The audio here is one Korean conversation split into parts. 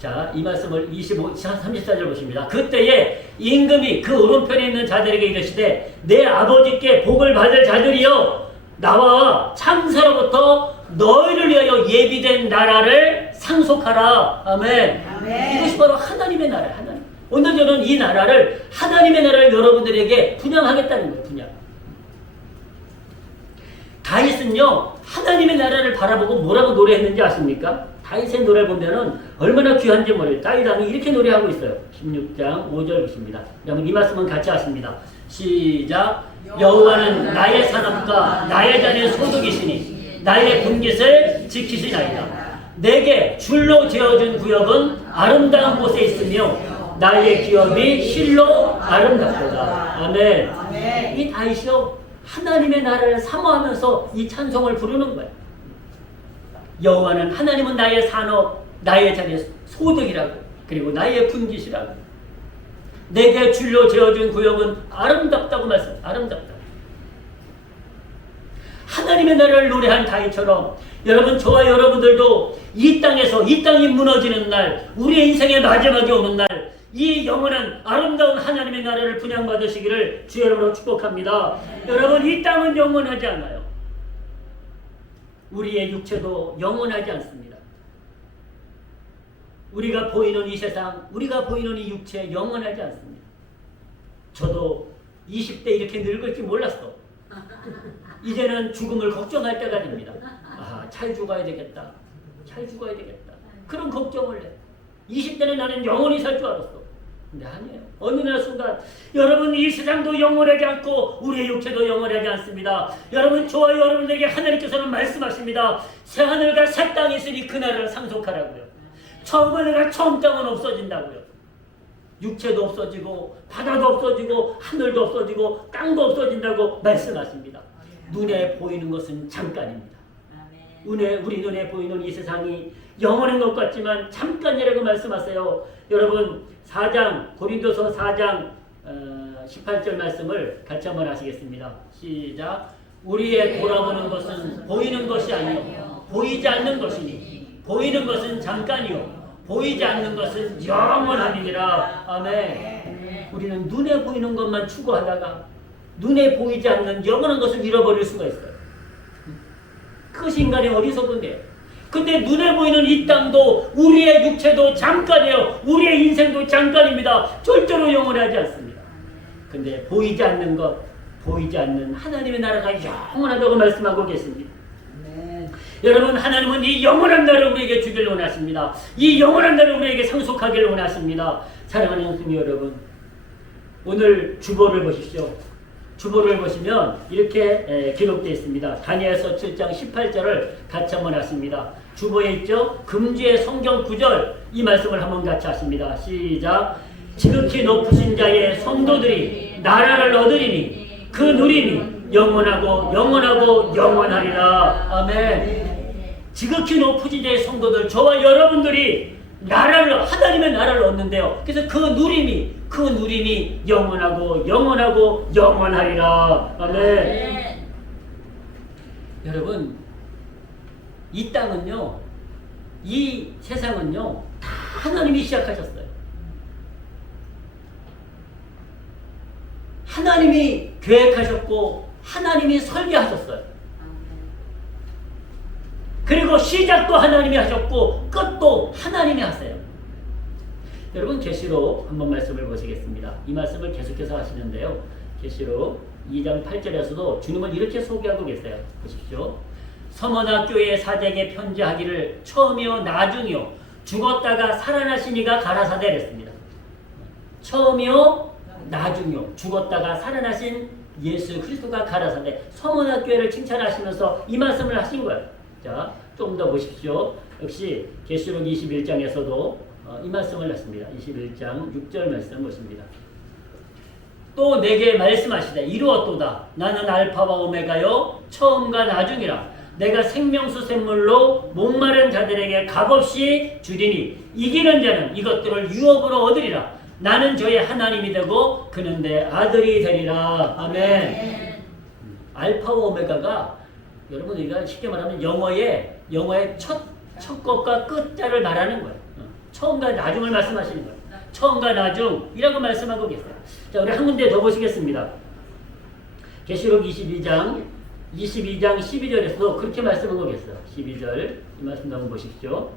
자, 이 말씀을 34절 보십니다. 그때에 임금이 그 오른편에 있는 자들에게 이르시되 내 아버지께 복을 받을 자들이여 나와 창세로부터 너희를 위하여 예비된 나라를 상속하라. 아멘. 아멘. 이것이 바로 하나님의 나라. 하나님. 오늘 저는 이 나라를 하나님의 나라를 여러분들에게 분양하겠다는 거예요. 분양. 다윗은요 하나님의 나라를 바라보고 뭐라고 노래했는지 아십니까? 다윗의 노래를 보면은 얼마나 귀한지 모르겠어요. 다윗은 이렇게 노래하고 있어요. 16장 5절 보십니다. 여러분 이 말씀은 같이 하십니다. 시작. 여호와는 나의 산업과 나의 잔의 소득이시니 나의 분깃을 지키시나이다. 내게 줄로 지어준 구역은 아름다운 곳에 있으며 나의 기업이 실로 아름답도다. 아멘. 이 다윗이요 하나님의 나라를 사모하면서 이 찬송을 부르는 거예요. 여호와는 하나님은 나의 산업, 나의 잔의 소득이라고, 그리고 나의 분깃이라고. 내게 줄로 지어준 구역은 아름답다고 말씀. 아름답다. 하나님의 나라를 노래한 다윗처럼 여러분 저와 여러분들도 이 땅에서 이 땅이 무너지는 날, 우리의 인생의 마지막에 오는 날, 이 영원한 아름다운 하나님의 나라를 분양받으시기를 주의 이름으로 축복합니다. 여러분 이 땅은 영원하지 않아요. 우리의 육체도 영원하지 않습니다. 우리가 보이는 이 세상, 우리가 보이는 이 육체 영원하지 않습니다. 저도 20대 이렇게 늙을 줄 몰랐어. 이제는 죽음을 걱정할 때가 됩니다. 아, 잘 죽어야 되겠다. 잘 죽어야 되겠다. 그런 걱정을 해. 20대는 나는 영원히 살 줄 알았어. 근데 아니에요. 어느 날 순간 여러분 이 세상도 영원하지 않고 우리의 육체도 영원하지 않습니다. 여러분 저와 여러분에게 하나님께서는 말씀하십니다. 새 하늘과 새 땅이 있으니 그 나라를 상속하라고요. 처음 하늘과 처음 땅은 없어진다고요. 육체도 없어지고 바다도 없어지고 하늘도 없어지고 땅도 없어진다고 말씀하십니다. 눈에 보이는 것은 잠깐입니다. 우리 눈에 보이는 이 세상이 영원한 것 같지만 잠깐이라고 말씀하세요. 여러분 4장 고린도서 4장 18절 말씀을 같이 한번 하시겠습니다. 시작. 우리의 돌아보는 것은 보이는 것이 아니요 보이지 않는 것이니 보이는 것은 잠깐이요 보이지 않는 것은 영원함이니라. 아멘. 우리는 눈에 보이는 것만 추구하다가 눈에 보이지 않는 영원한 것을 잃어버릴 수가 있어요. 그것이 인간의 어리석은데, 근데 눈에 보이는 이 땅도 우리의 육체도 잠깐이에요. 우리의 인생도 잠깐입니다. 절대로 영원하지 않습니다. 근데 보이지 않는 것, 보이지 않는 하나님의 나라가 영원하다고 말씀하고 계십니다. 여러분 하나님은 이 영원한 나라를 우리에게 주기를 원하십니다. 이 영원한 나라를 우리에게 상속하기를 원하십니다. 사랑하는 형님 여러분, 오늘 주보를 보십시오. 주보를 보시면 이렇게 기록되어 있습니다. 다니엘서 7장 18절을 같이 한번 하십니다. 주보에 있죠? 금주의 성경 구절 이 말씀을 한번 같이 하십니다. 시작. 지극히 높으신 자의 성도들이 나라를 얻으리니 그 누림이 영원하고 영원하고 영원하리라. 아멘. 지극히 높으신 자의 성도들, 저와 여러분들이 나라를, 하나님의 나라를 얻는데요. 그래서 그 누림이 영원하고 영원하고 영원하리라. 아멘. 여러분 이 땅은요, 이 세상은요 다 하나님이 시작하셨어요. 하나님이 계획하셨고 하나님이 설계하셨어요. 그리고 시작도 하나님이 하셨고 끝도 하나님이 하세요. 여러분 계시록 한번 말씀을 보시겠습니다. 이 말씀을 계속해서 하시는데요. 계시록 2장 8절에서도 주님을 이렇게 소개하고 계세요. 보십시오. 서머나 교회의 사제에게 편지하기를 처음이요 나중이요 죽었다가 살아나신 이가 가라사대 그랬습니다. 처음이요 나중이요 죽었다가 살아나신 예수 그리스도가 가라사대, 서머나 교회를 칭찬하시면서 이 말씀을 하신 거예요. 자, 좀 더 보십시오. 역시 계시록 21장에서도 이 말씀을 했습니다. 21장 6절 말씀 보십니다. 또 내게 말씀하시되 이루었도다. 나는 알파와 오메가요 처음과 나중이라. 내가 생명수 샘물로 목마른 자들에게 값없이 주리니 이기는 자는 이것들을 유업으로 얻으리라. 나는 저의 하나님이 되고 그는 내 아들이 되리라. 아멘. 알파와 오메가가 여러분 우리가 쉽게 말하면 영어의 첫 것과 끝자를 말하는 거예요. 처음과 나중을 말씀하시는 거예요. 처음과 나중이라고 말씀하고 계세요. 자, 우리 한 군데 더 보시겠습니다. 계시록 22장 12절에서도 그렇게 말씀하고 계세요. 12절 이 말씀 한번 보십시오.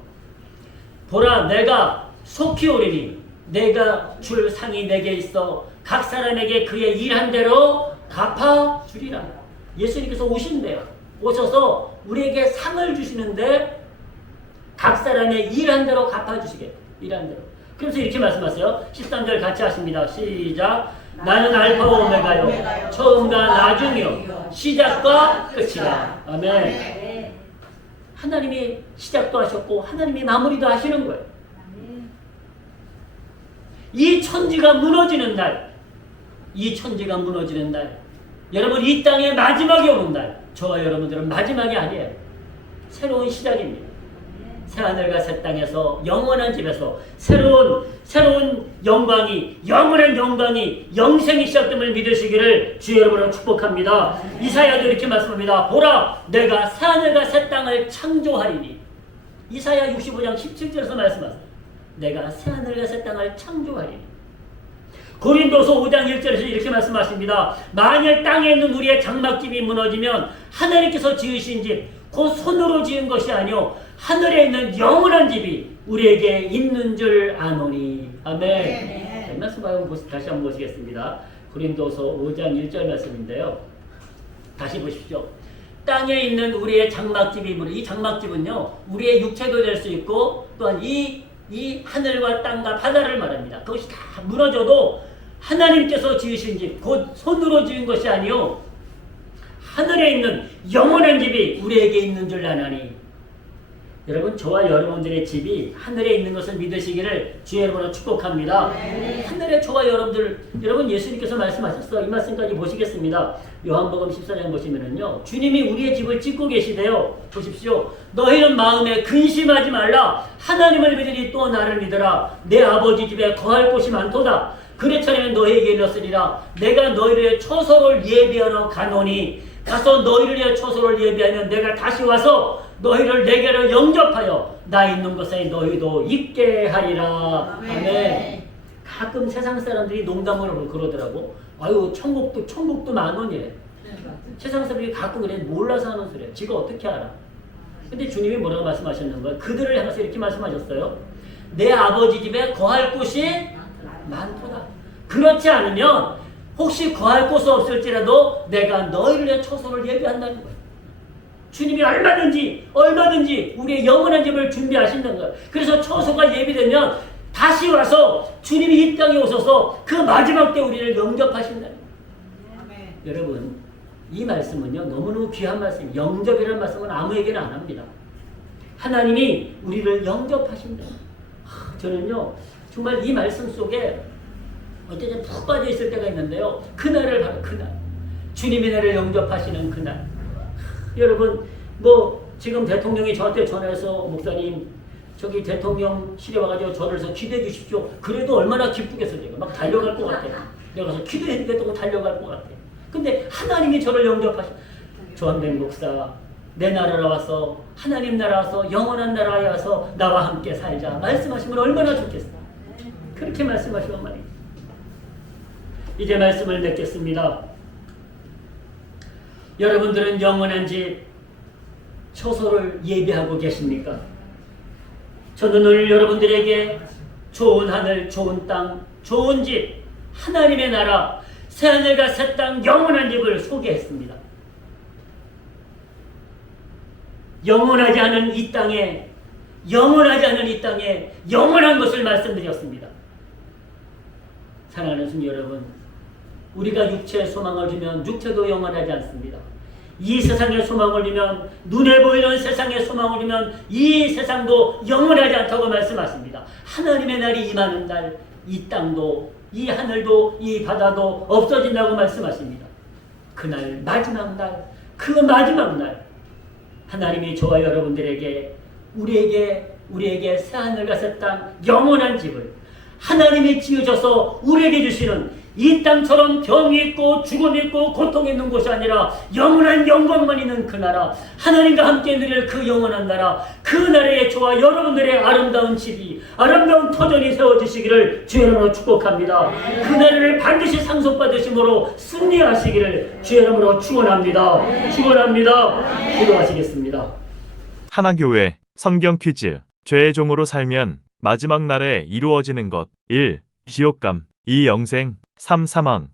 보라, 내가 속히 오리니 내가 줄 상이 내게 있어 각 사람에게 그의 일한 대로 갚아주리라. 예수님께서 오신대요. 오셔서 우리에게 상을 주시는데 각 사람의 일한 대로 갚아주시게. 일한 대로. 그래서 이렇게 말씀하세요. 13절 같이 하십니다. 시작. 나는 알파와 오메가요, 처음과 나중이요, 시작과 끝이라. 아멘. 하나님이 시작도 하셨고 하나님이 마무리도 하시는 거예요. 이 천지가 무너지는 날, 이 천지가 무너지는 날, 여러분 이 땅의 마지막이 오는 날, 저와 여러분들은 마지막이 아니에요. 새로운 시작입니다. 새하늘과 새 땅에서 영원한 집에서 새로운 영광이, 영원한 영광이, 영생이 시작됨을 믿으시기를 주 여러분을 축복합니다. 이사야도 이렇게 말씀합니다. 보라, 내가 새하늘과 새 땅을 창조하리니. 이사야 65장 17절에서 말씀하세요. 내가 새하늘과 새 땅을 창조하리니. 고린도서 5장 1절에서 이렇게 말씀하십니다. 만일 땅에 있는 우리의 장막집이 무너지면 하나님께서 지으신 집, 곧 손으로 지은 것이 아니오 하늘에 있는 영원한 집이 우리에게 있는 줄 아노니. 아멘. 네. 말씀 다시 한번 보시겠습니다. 고린도서 5장 1절 말씀인데요. 다시 보십시오. 땅에 있는 우리의 장막집이 이 장막집은요, 우리의 육체도 될 수 있고 또한 이 하늘과 땅과 바다를 말합니다. 그것이 다 무너져도 하나님께서 지으신 집, 곧 손으로 지은 것이 아니오 하늘에 있는 영원한 집이 우리에게 있는 줄 아나니. 여러분, 저와 여러분들의 집이 하늘에 있는 것을 믿으시기를 주 여러분을 축복합니다. 네. 하늘에 저와 여러분 예수님께서 말씀하셨어. 이 말씀까지 보시겠습니다. 요한복음 14장 보시면은요, 주님이 우리의 집을 짓고 계시대요. 보십시오. 너희는 마음에 근심하지 말라. 하나님을 믿으니 또 나를 믿으라. 내 아버지 집에 거할 곳이 많도다. 그렇다면 너희에게 이르렀으리라. 내가 너희를 위해 초소를 예비하러 가노니. 가서 너희를 위해 초소를 예비하면 내가 다시 와서 너희를 내게로 영접하여 나 있는 곳에 너희도 있게 하리라. 아멘. 가끔 세상 사람들이 농담으로 그러더라고. 아유, 천국도 10,000원이래. 세상 사람들이 가끔 그래. 몰라서 하는 소리야. 지가 어떻게 알아? 근데 주님이 뭐라고 말씀하셨는 거예요? 그들을 향해서 이렇게 말씀하셨어요. 내 아버지 집에 거할 곳이 많도다. 그렇지 않으면 혹시 거할 곳이 없을지라도 내가 너희를 위해 초소를 예비한다는 거예요. 주님이 얼마든지 우리의 영원한 집을 준비하신다는 거예요. 그래서 초소가 예비되면 다시 와서 주님이 이 땅에 오셔서 그 마지막 때 우리를 영접하신다는 거예요. 아멘. 여러분, 이 말씀은요, 너무너무 귀한 말씀이에요. 영접이라는 말씀은 아무에게나 안 합니다. 하나님이 우리를 영접하신다. 저는요, 정말 이 말씀 속에 어쨌든 푹 빠져 있을 때가 있는데요. 그날을 바로 그날, 주님이 나를 영접하시는 그날. 여러분, 지금 대통령이 저한테 전화해서 목사님, 저기 대통령실에 와가지고 저를 해서 기도해 주십시오. 그래도 얼마나 기쁘겠어요. 제가 막 달려갈 것 같아요. 내가 가서 기도했는데도 달려갈 것 같아요. 근데 하나님이 저를 조한백 목사, 내 나라로 와서, 하나님 나라 와서, 영원한 나라에 와서 나와 함께 살자 말씀하시면 얼마나 좋겠어요. 그렇게 말씀하시면 말이에요. 이제 말씀을 맺겠습니다. 여러분들은 영원한 집, 초소를 예비하고 계십니까? 저는 오늘 여러분들에게 좋은 하늘, 좋은 땅, 좋은 집, 하나님의 나라, 새하늘과 새 땅, 영원한 집을 소개했습니다. 영원하지 않은 이 땅에 영원한 것을 말씀드렸습니다. 사랑하는 성도 여러분, 우리가 육체의 소망을 두면 육체도 영원하지 않습니다. 이 세상의 소망을 두면, 눈에 보이는 세상의 소망을 두면 이 세상도 영원하지 않다고 말씀하십니다. 하나님의 날이 임하는 날, 이 땅도, 이 하늘도, 이 바다도 없어진다고 말씀하십니다. 그날 마지막 날, 그 마지막 날, 하나님이 저와 여러분들에게, 우리에게 새하늘과 새 땅, 영원한 집을 하나님이 지으셔서 우리에게 주시는 이 땅처럼 병이 있고 죽음이 있고 고통이 있는 곳이 아니라 영원한 영광만 있는 그 나라, 하나님과 함께 누릴 그 영원한 나라, 그 나라에 저와 여러분들의 아름다운 집이, 아름다운 터전이 세워지시기를 주의 이름으로 축복합니다. 그 나라를 반드시 상속받으심으로 승리하시기를 주의 이름으로 축원합니다. 축원합니다. 기도하시겠습니다. 하나교회 성경 퀴즈. 죄의 종으로 살면 마지막 날에 이루어지는 것. 1. 지옥감. 2. 영생. 3. 사망.